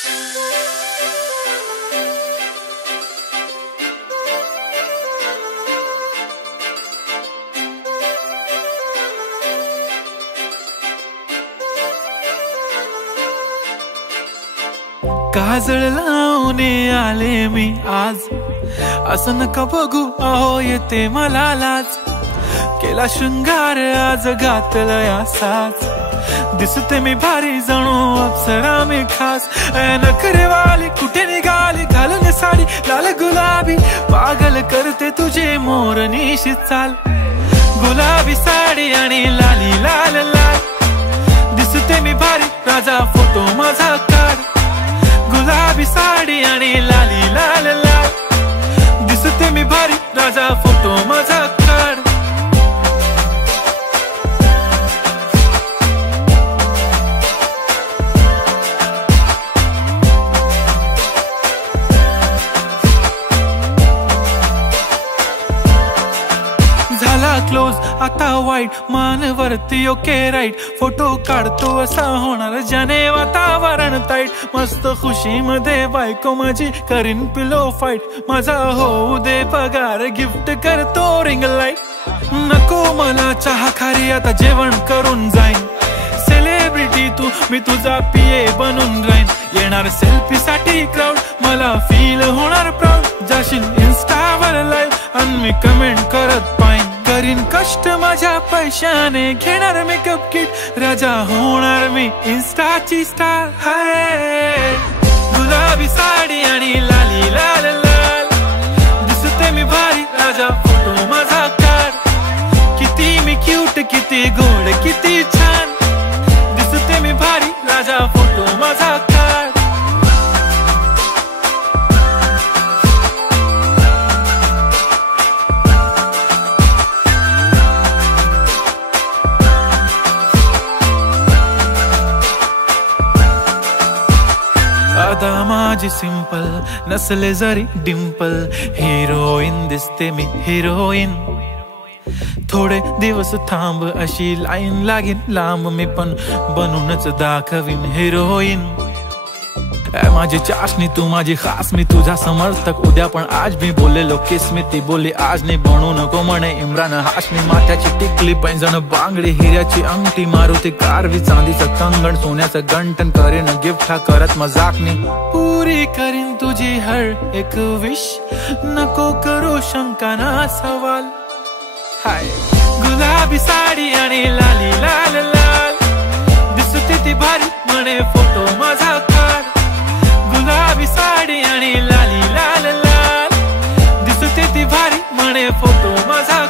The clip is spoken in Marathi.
काजळ लावून आले मी आज, असं नका बघू अहो येते मला लाज। केला शृंगार आज घातला साज, दिसते मी भारी जणू अप्सरा मी खास। नखरेवाली कुठे निघाली घालून साडी लाल गुलाबी, पागल करते तुझे मोरनीशी चाल। गुलाबी साडी आणि लाली लाल लाल, दिसते मी भारी राजा फोटो माझा काढ। गुलाबी साडी आणि लाली लाल लाल, दिसते मी भारी राजा फोटो माझा काढ। झाला क्लोज आता वाईट, मान वरती ओके राईट। फोटो काढतो असा होणार ज्याने वातावरण ताईट। मस्त खुशी मध्ये बायको माझी करीन पिलो फाईट। माझा होऊ दे पगार गिफ्ट करतो रिंग लाईट। नको मला चहा खारी आता जेवण करून जाईन। सेलिब्रिटी तू मी तुझा पिये बनून राहीन। येणार सेल्फी साठी क्राऊड मला फील होणार प्राऊड। जाशील इन्स्टावर लाईव्ह आणि मी कमेंट करत पाईन। करीन कष्ट माझ्या पैशाने घेणार मेकअप किट। राजा होणार मी इन्स्टाची स्टार। हाय गुलाबी साडी आणि लाली लाल लाल, दिसते मी भारी राजा फोटो माझा काढ। किती मी क्यूट किती गोड किती छान, दिसते मी भारी राजा फोटो माझा काढ। अदा माझी सिंपल नसले जरी डिंपल, हिरोईन दिसते मी हिरोईन। थोडे दिवस थांब अशी लाईन लागेल लांब, मी पण बनूनच दाखवीन हिरोईन। माझी चाशनी तू माझी खास, मी तुझा समर्थक उद्या पण आज मी बोललेलो किस मी ती बोली आज नाही। बनू नको म्हणे इम्रान हाशमी, माथ्याची टिकली पैंजण बांगडी हिऱ्याची अंगठी। मारुती कारवी चांदीचं कंगण सोन्याचं गंटन, करीन गिफ्ट हा करत मजाकनी। पुरी करीन तुझी हर एक विश, नको करू शंका ना सवाल। हाय गुलाबी साडी आणि लाली लाल लाल, दिसते ती भारी म्हणे फोटो माझा काढ। गुलाबी साडी आणि लाली लाल लाल, दिसते ती भारी म्हणे फोटो माझा